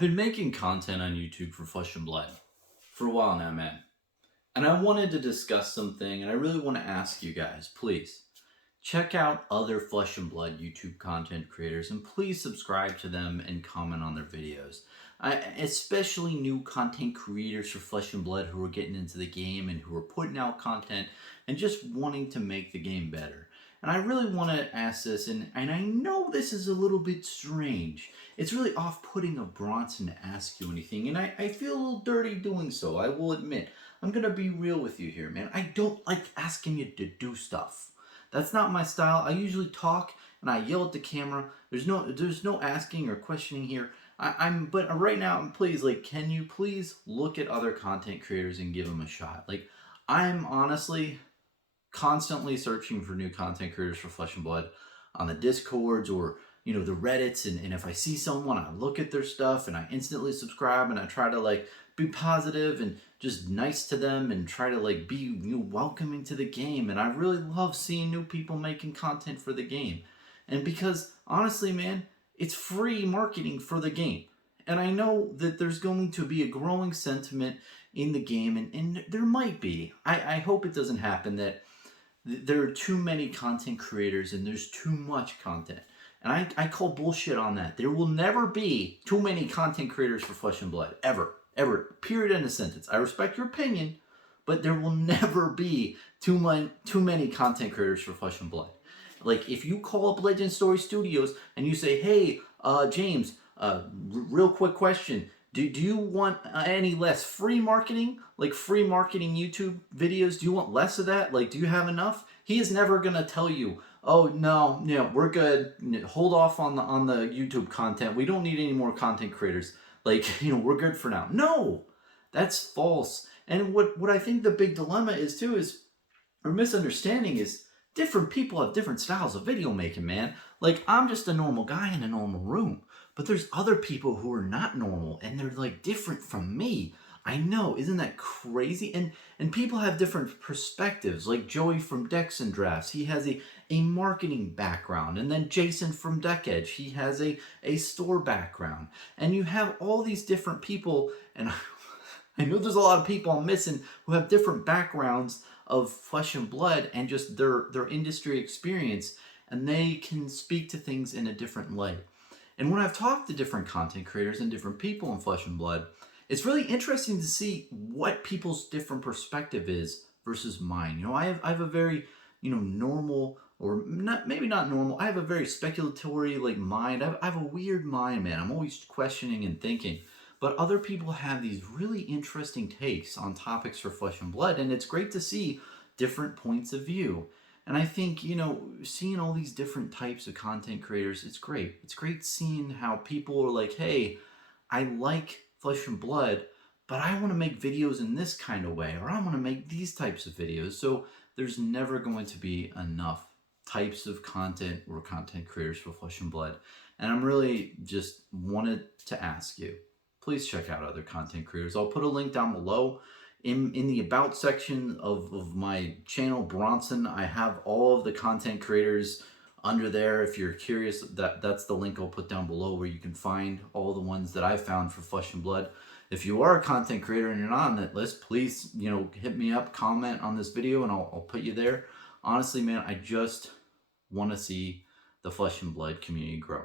I've been making content on YouTube for Flesh and Blood for a while now, man. And I wanted to discuss something, and I really want to ask you guys, please, check out other Flesh and Blood YouTube content creators, and please subscribe to them and comment on their videos. Especially new content creators for Flesh and Blood who are getting into the game and who are putting out content and just wanting to make the game better. And I really want to ask this, and I know this is a little bit strange. It's really off-putting of Bronson to ask you anything, and I feel a little dirty doing so, I will admit. I'm going to be real with you here, man. I don't like asking you to do stuff. That's not my style. I usually talk and I yell at the camera. There's no asking or questioning here. But right now, please, can you please look at other content creators and give them a shot? I'm honestly constantly searching for new content creators for Flesh and Blood on the Discords or the Reddits, and if I see someone, I look at their stuff and I instantly subscribe, and I try to be positive and just nice to them and try to be welcoming to the game. And I really love seeing new people making content for the game, and because honestly, man, it's free marketing for the game. And I know that there's going to be a growing sentiment in the game, and there might be. I hope it doesn't happen that there are too many content creators and there's too much content. And I call bullshit on that. There will never be too many content creators for Flesh and Blood. Ever. Ever. Period, end of sentence. I respect your opinion, but there will never be too many content creators for Flesh and Blood. If you call up Legend Story Studios and you say, hey, James, real quick question. Do you want any less free marketing? Free marketing YouTube videos? Do you want less of that? Do you have enough? He is never going to tell you, oh, no, we're good. Hold off on the YouTube content. We don't need any more content creators. We're good for now. No, that's false. And what I think the big dilemma is too is, or misunderstanding is, different people have different styles of video making, man. I'm just a normal guy in a normal room. But there's other people who are not normal, and they're different from me. I know, isn't that crazy? And people have different perspectives. Joey from Decks and Drafts, he has a marketing background. And then Jason from Deck Edge, he has a store background. And you have all these different people, and I know there's a lot of people I'm missing who have different backgrounds of Flesh and Blood and just their industry experience, and they can speak to things in a different light. And when I've talked to different content creators and different people in Flesh and Blood, it's really interesting to see what people's different perspective is versus mine. I have a very, normal, or maybe not normal, I have a very speculatory mind. I have a weird mind, man. I'm always questioning and thinking. But other people have these really interesting takes on topics for Flesh and Blood, and it's great to see different points of view. And I think, seeing all these different types of content creators, it's great. It's great seeing how people are hey, I like Flesh and Blood, but I want to make videos in this kind of way, or I want to make these types of videos. So there's never going to be enough types of content or content creators for Flesh and Blood. And I'm really just wanted to ask you, please check out other content creators. I'll put a link down below. In the about section of my channel, Bronson, I have all of the content creators under there. If you're curious, that's the link I'll put down below where you can find all the ones that I found for Flesh and Blood. If you are a content creator and you're not on that list, please, hit me up, comment on this video, and I'll put you there. Honestly, man, I just want to see the Flesh and Blood community grow.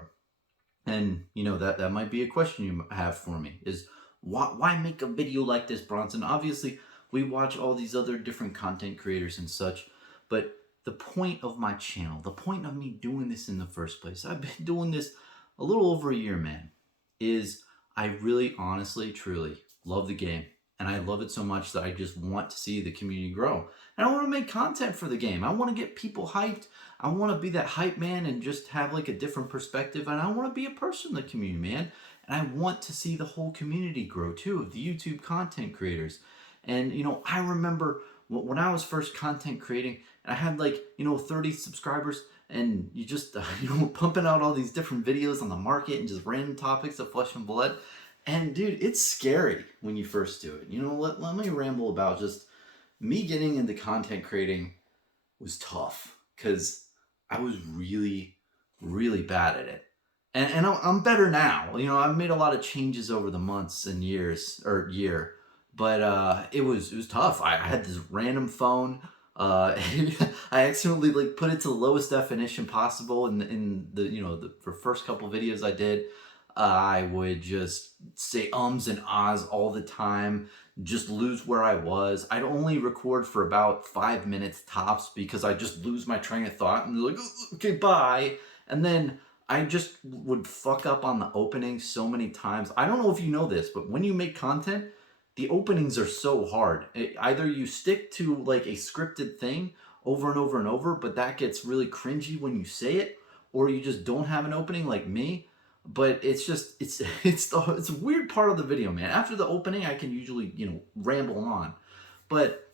And, that might be a question you have for me is, why make a video like this, Bronson? Obviously, we watch all these other different content creators and such, but the point of my channel, the point of me doing this in the first place, I've been doing this a little over a year, man, is I really, honestly, truly love the game. And I love it so much that I just want to see the community grow. And I want to make content for the game. I want to get people hyped. I want to be that hype man and just have a different perspective. And I want to be a person in the community, man. And I want to see the whole community grow too, the YouTube content creators. And, I remember when I was first content creating, and I had 30 subscribers, and you just, pumping out all these different videos on the market and just random topics of Flesh and Blood. And dude, it's scary when you first do it. Let me ramble about just me getting into content creating was tough because I was really, really bad at it. And I'm better now. You know, I've made a lot of changes over the months and years or year, but it was tough. I had this random phone. I accidentally like put it to the lowest definition possible in the for first couple videos I did. I would just say ums and ahs all the time, just lose where I was. I'd only record for about 5 minutes tops because I just lose my train of thought and like, okay, bye. And then I just would fuck up on the opening so many times. I don't know if you know this, but when you make content, the openings are so hard. Either you stick to like a scripted thing over and over and over, but that gets really cringy when you say it, or you just don't have an opening like me. But it's just it's a weird part of the video, man. After the opening, I can usually ramble on, but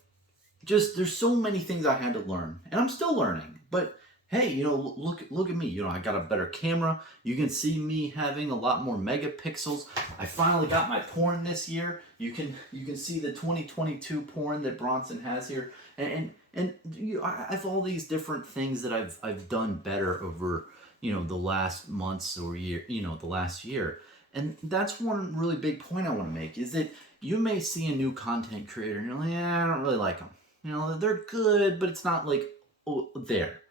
just there's so many things I had to learn, and I'm still learning. But hey, look at me. I got a better camera. You can see me having a lot more megapixels. I finally got my porn this year. You can see the 2022 porn that Bronson has here, and I have all these different things that I've done better over the last months or year, the last year. And that's one really big point I want to make is that you may see a new content creator and you're like, yeah, I don't really like them. They're good, but it's not like there.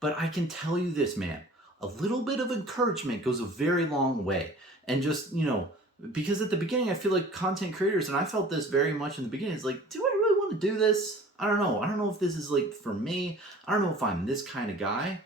But I can tell you this, man, a little bit of encouragement goes a very long way. And just, because at the beginning, I feel like content creators, and I felt this very much in the beginning, it's like, do I really want to do this? I don't know. I don't know if this is like for me. I don't know if I'm this kind of guy.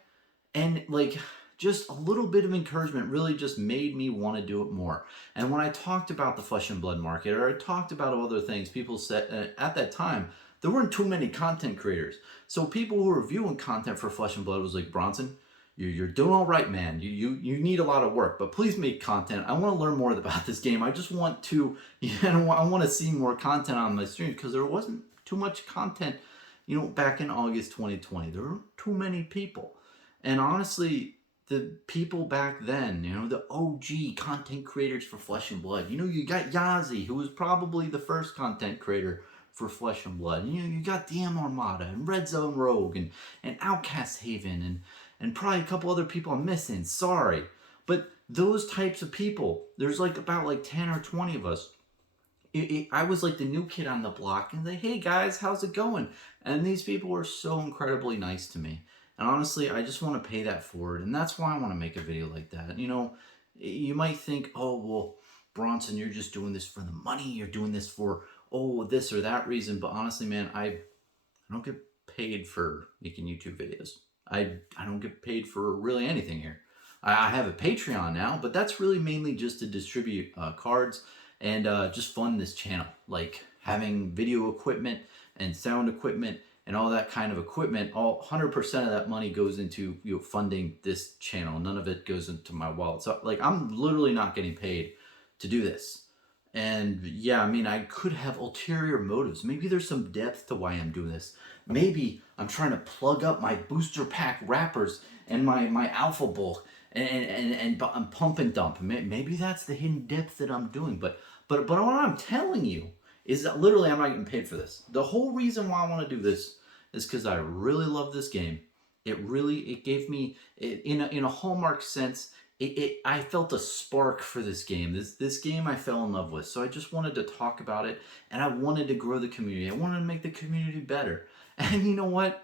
And like, just a little bit of encouragement really just made me want to do it more. And when I talked about the Flesh and Blood market, or I talked about other things, people said at that time, there weren't too many content creators. So people who were viewing content for Flesh and Blood was like, Bronson, you're doing all right, man. You need a lot of work, but please make content. I want to learn more about this game. I just want to, I want to see more content on my stream because there wasn't too much content, back in August 2020. There weren't too many people. And honestly, the people back then, the OG content creators for Flesh and Blood. You got Yazi, who was probably the first content creator for Flesh and Blood. You got DM Armada and Red Zone Rogue and Outcast Haven and probably a couple other people I'm missing. Sorry. But those types of people, there's like about 10 or 20 of us. I was like the new kid on the block and like, hey guys, how's it going? And these people were so incredibly nice to me. And honestly, I just want to pay that forward. And that's why I want to make a video like that. You might think, oh, well, Bronson, you're just doing this for the money. You're doing this for, this or that reason. But honestly, man, I don't get paid for making YouTube videos. I don't get paid for really anything here. I have a Patreon now, but that's really mainly just to distribute cards and just fund this channel. Like having video equipment and sound equipment and all that kind of equipment, 100% of that money goes into funding this channel. None of it goes into my wallet. So I'm literally not getting paid to do this. And yeah, I mean, I could have ulterior motives. Maybe there's some depth to why I'm doing this. Maybe I'm trying to plug up my booster pack wrappers and my alpha bulk and pump and dump. Maybe that's the hidden depth that I'm doing. But what I'm telling you is that literally I'm not getting paid for this. The whole reason why I want to do this is because I really love this game. It gave me, in a Hallmark sense, I felt a spark for this game. This game I fell in love with. So I just wanted to talk about it, and I wanted to grow the community. I wanted to make the community better. And you know what?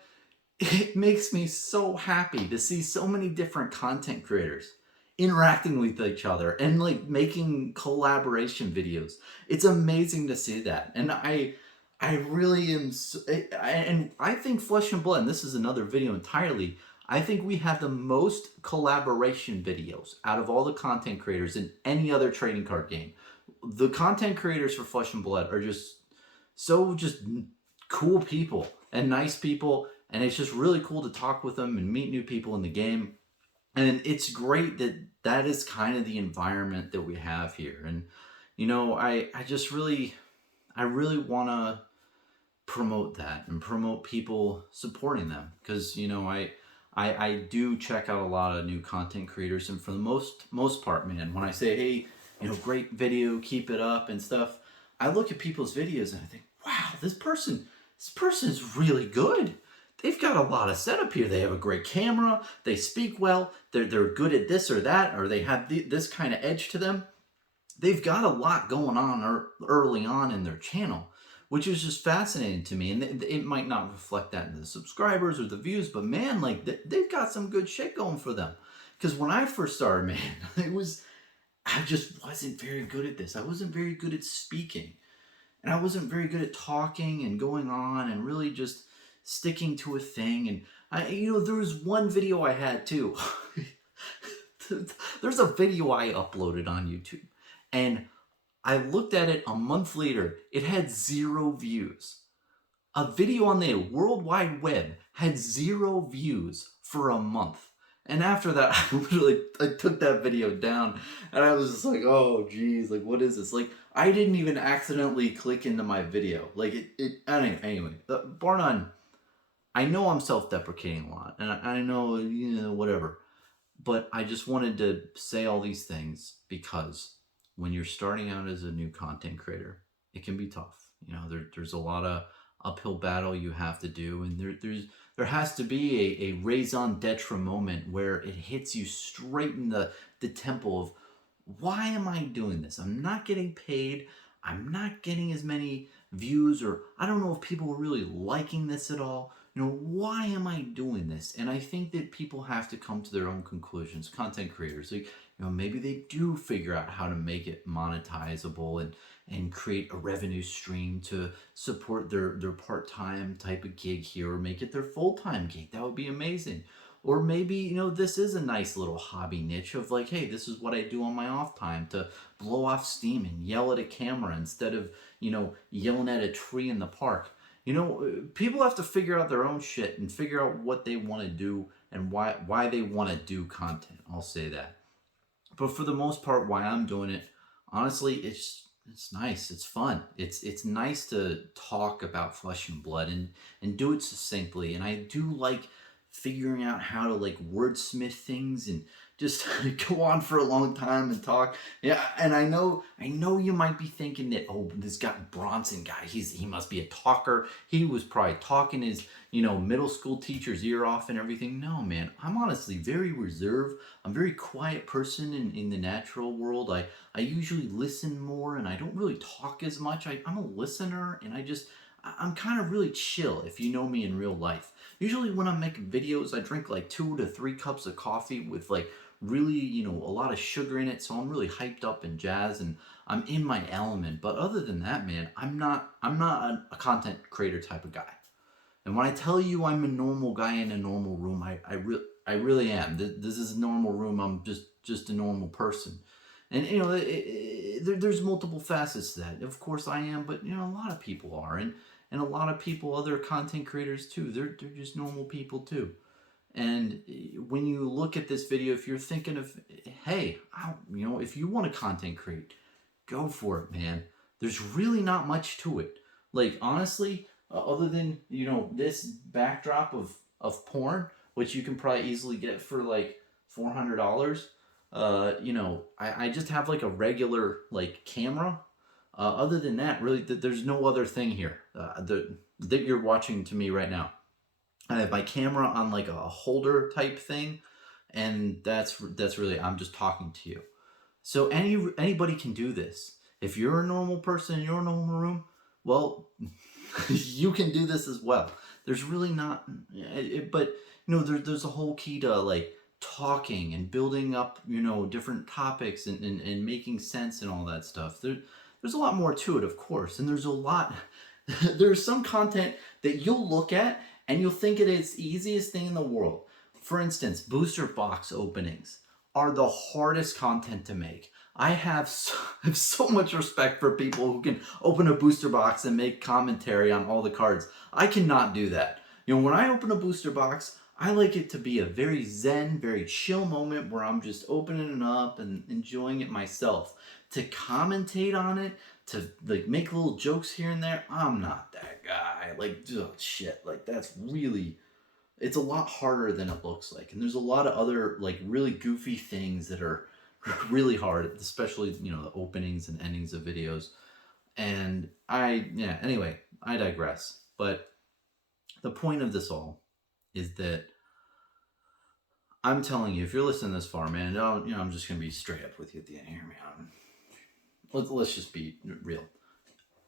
It makes me so happy to see so many different content creators interacting with each other and making collaboration videos. It's amazing to see that. And I really am, and I think Flesh and Blood, and this is another video entirely, I think we have the most collaboration videos out of all the content creators in any other trading card game. The content creators for Flesh and Blood are just cool people and nice people, and it's just really cool to talk with them and meet new people in the game. And it's great that is kind of the environment that we have here. And I really want to promote that and promote people supporting them, because I do check out a lot of new content creators, and for the most part, man, when I say, hey, great video, keep it up and stuff, I look at people's videos and I think, wow, this person is really good. they've got a lot of setup here. They have a great camera. They speak well. They're good at this or that, or they have this kind of edge to them. They've got a lot going on early on in their channel, which is just fascinating to me. And it might not reflect that in the subscribers or the views, but man, like they've got some good shit going for them. Because when I first started, man, I just wasn't very good at this. I wasn't very good at speaking. And I wasn't very good at talking and going on and really just sticking to a thing. And there was one video I had too. There's a video I uploaded on YouTube. And I looked at it a month later. It had 0 views. A video on the World Wide Web had 0 views for a month. And after that, I took that video down, and I was just like, oh, geez, like, what is this? Like, I didn't even accidentally click into my video. Like, anyway, bar none, I know I'm self-deprecating a lot, and I know, whatever. But I just wanted to say all these things because when you're starting out as a new content creator, it can be tough. There's a lot of uphill battle you have to do, and there has to be a raison d'etre moment where it hits you straight in the temple of, why am I doing this? I'm not getting paid. I'm not getting as many views, or I don't know if people are really liking this at all. Why am I doing this? And I think that people have to come to their own conclusions. Content creators, like, maybe they do figure out how to make it monetizable and create a revenue stream to support their part-time type of gig here, or make it their full-time gig. That would be amazing. Or maybe, this is a nice little hobby niche of like, hey, this is what I do on my off time to blow off steam and yell at a camera instead of, yelling at a tree in the park. People have to figure out their own shit and figure out what they want to do and why they want to do content. I'll say that. But for the most part, why I'm doing it, honestly, it's nice. It's fun. It's nice to talk about Flesh and Blood and do it succinctly. And I do like figuring out how to like wordsmith things and just go on for a long time and talk. Yeah, and I know you might be thinking that, oh, this guy Bronson guy, he must be a talker. He was probably talking his, middle school teacher's ear off and everything. No, man, I'm honestly very reserved. I'm a very quiet person in the natural world. I usually listen more, and I don't really talk as much. I'm a listener, and I'm kind of really chill if you know me in real life. Usually when I'm making videos, I drink like 2 to 3 cups of coffee with like really, a lot of sugar in it. So I'm really hyped up and jazzed, and I'm in my element. But other than that, man, I'm not a content creator type of guy. And when I tell you I'm a normal guy in a normal room, I really am. This is a normal room. I'm just a normal person. And, there's multiple facets to that. Of course I am, but, a lot of people are. And a lot of people, other content creators too, they're just normal people too. And when you look at this video, if you're thinking of, hey, if you want to content create, go for it, man. There's really not much to it. Like, honestly, other than, this backdrop of porn, which you can probably easily get for like $400, I just have like a regular like camera. Other than that, really, there's no other thing here that you're watching to me right now. I have my camera on like a holder type thing, and that's really, I'm just talking to you. So anybody can do this. If you're a normal person in your normal room, well, you can do this as well. There's really not, but there's a whole key to like talking and building up, different topics and making sense and all that stuff. There's a lot more to it, of course, and there's some content that you'll look at and you'll think it is the easiest thing in the world. For instance, booster box openings are the hardest content to make. I have so much respect for people who can open a booster box and make commentary on all the cards. I cannot do that. When I open a booster box, I like it to be a very zen, very chill moment where I'm just opening it up and enjoying it myself. To commentate on it, to like make little jokes here and there, I'm not that guy. Like, oh, shit, like that's really, it's a lot harder than it looks like. And there's a lot of other like really goofy things that are really hard, especially, the openings and endings of videos. And anyway, I digress. But the point of this all is that I'm telling you, if you're listening this far, man, I'm just gonna be straight up with you at the end here, man. Let's just be real.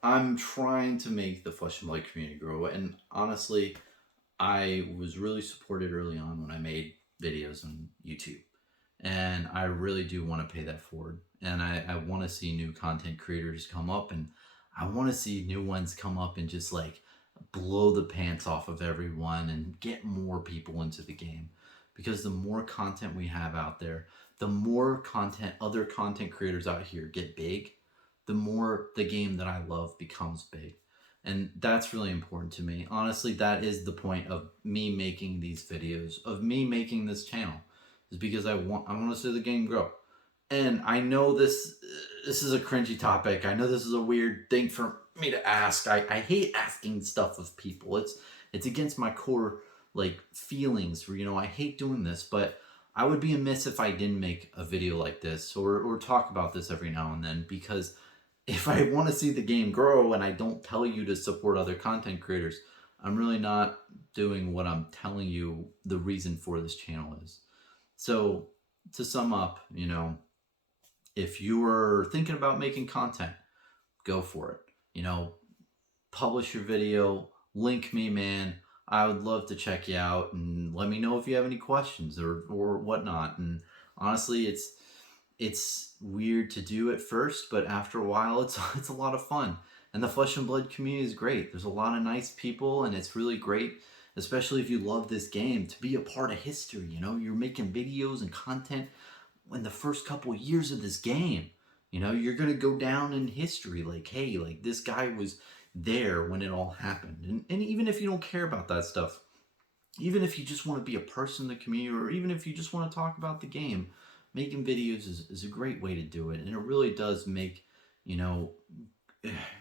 I'm trying to make the Flesh and Blood community grow, and honestly, I was really supported early on when I made videos on YouTube, and I really do want to pay that forward. And I want to see new content creators come up, and I want to see new ones come up and just like blow the pants off of everyone and get more people into the game. Because the more content we have out there, the more content other content creators out here get big, the more the game that I love becomes big. And that's really important to me. Honestly, that is the point of me making these videos, of me making this channel, is because I want to see the game grow. And I know this is a cringy topic. I know this is a weird thing for me to ask. I hate asking stuff of people. It's against my core like feelings. I hate doing this, but I would be amiss if I didn't make a video like this or talk about this every now and then, because if I want to see the game grow and I don't tell you to support other content creators, I'm really not doing what I'm telling you the reason for this channel is. So to sum up, if you are thinking about making content, go for it. Publish your video, link me, man. I would love to check you out, and let me know if you have any questions or whatnot. And honestly, it's weird to do at first, but after a while, it's a lot of fun. And the Flesh and Blood community is great. There's a lot of nice people, and it's really great, especially if you love this game, to be a part of history. You're making videos and content in the first couple years of this game. You're gonna go down in history. Like, hey, like this guy was there when it all happened. And even if you don't care about that stuff, even if you just want to be a person in the community, or even if you just want to talk about the game, making videos is a great way to do it. And it really does make,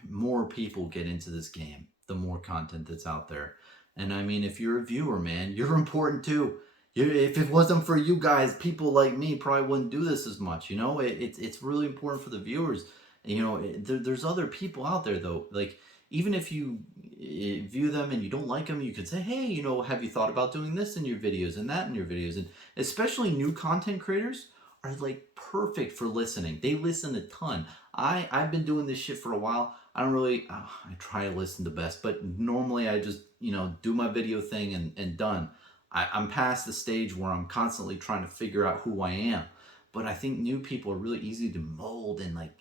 more people get into this game, the more content that's out there. And I mean, if you're a viewer, man, you're important too. If it wasn't for you guys, people like me probably wouldn't do this as much. It's really important for the viewers. There's other people out there though. Like, even if you view them and you don't like them, you could say, hey, have you thought about doing this in your videos and that in your videos? And especially new content creators are like perfect for listening. They listen a ton. I've been doing this shit for a while. I don't really, I try to listen the best, but normally I just, do my video thing and done. I'm past the stage where I'm constantly trying to figure out who I am. But I think new people are really easy to mold and like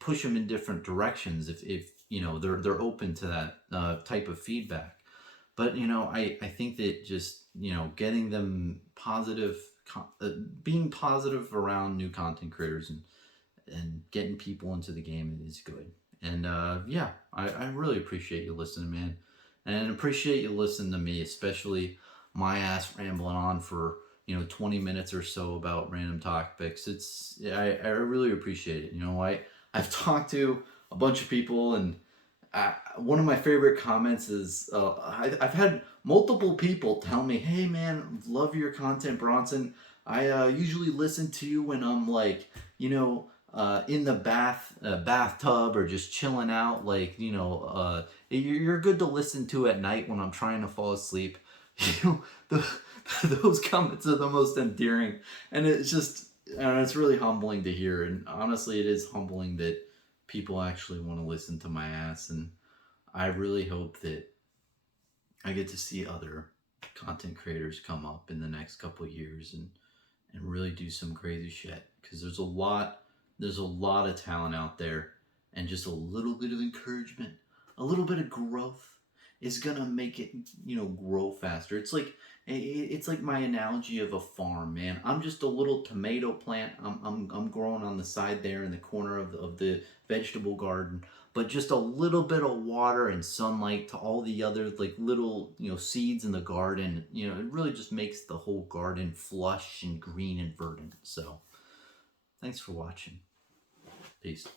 push them in different directions if they're open to that type of feedback. But I think that just getting them positive, being positive around new content creators and getting people into the game is good. And I really appreciate you listening, man, and appreciate you listening to me, especially my ass rambling on for 20 minutes or so about random topics. I really appreciate it. I've talked to a bunch of people, and one of my favorite comments is I've had multiple people tell me, hey man, love your content, Bronson. I usually listen to you when I'm like in the bathtub or just chilling out, like you're good to listen to at night when I'm trying to fall asleep. Those comments are the most endearing, and it's really humbling to hear. And honestly, it is humbling that people actually want to listen to my ass. And I really hope that I get to see other content creators come up in the next couple of years and really do some crazy shit, because there's a lot of talent out there, and just a little bit of encouragement, a little bit of growth is gonna make it grow faster. It's like my analogy of a farm, man. I'm just a little tomato plant. I'm growing on the side there in the corner of the vegetable garden, but just a little bit of water and sunlight to all the other like little seeds in the garden. It really just makes the whole garden flush and green and verdant. So thanks for watching. Peace.